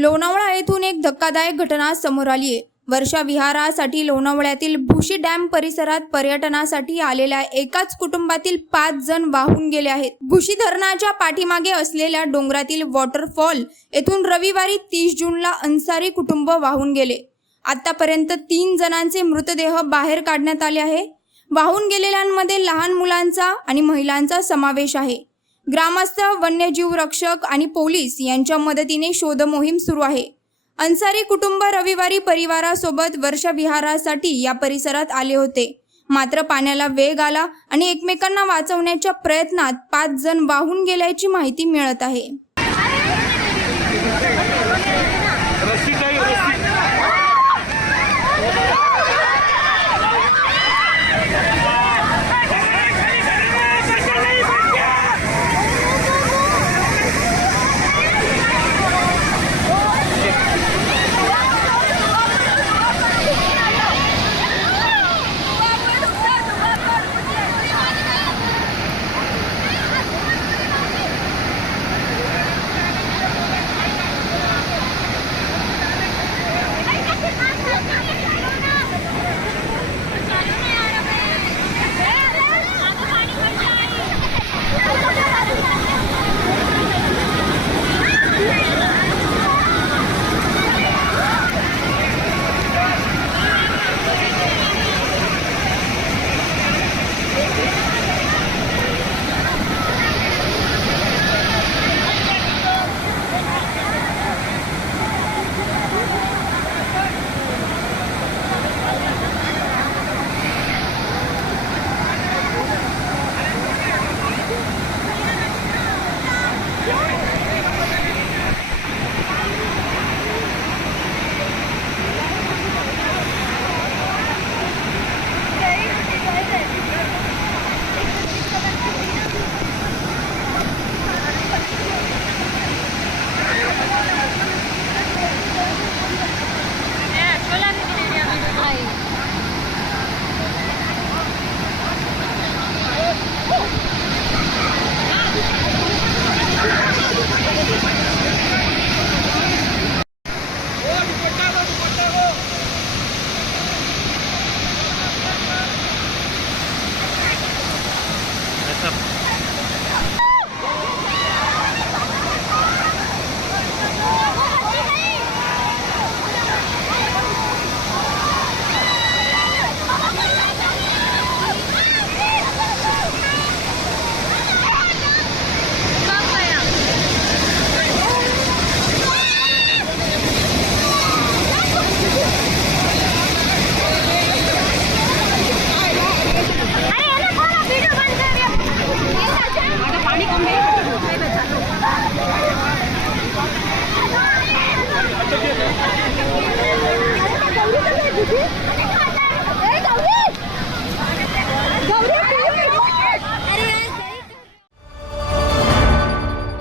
लोणावळा येथून एक धक्कादायक घटना समोर आली आहे वर्षा विहारासाठी लोणावळ्यातील भुशी डॅम परिसरात पर्यटनासाठी आलेल्या एकाच कुटुंबातील पाच जण वाहून गेले आहेत. भुशी धरणाच्या पाठीमागे असलेल्या डोंगरातील वॉटरफॉल येथून रविवारी तीस जूनला अन्सारी कुटुंब वाहून गेले. आतापर्यंत तीन जणांचे मृतदेह बाहेर काढण्यात आले आहे. वाहून गेलेल्यांमध्ये लहान मुलांचा आणि महिलांचा समावेश आहे. ग्रामस्थ वन्यजीव रक्षक आणि पोलीस यांच्या मदतीने शोध मोहीम सुरू आहे. अन्सारी कुटुंब रविवारी परिवारासोबत वर्षविहारासाठी या परिसरात आले होते. मात्र पाण्याला वेग आला आणि एकमेकांना वाचवण्याच्या प्रयत्नात पाच जण वाहून गेल्याची माहिती मिळत आहे. it?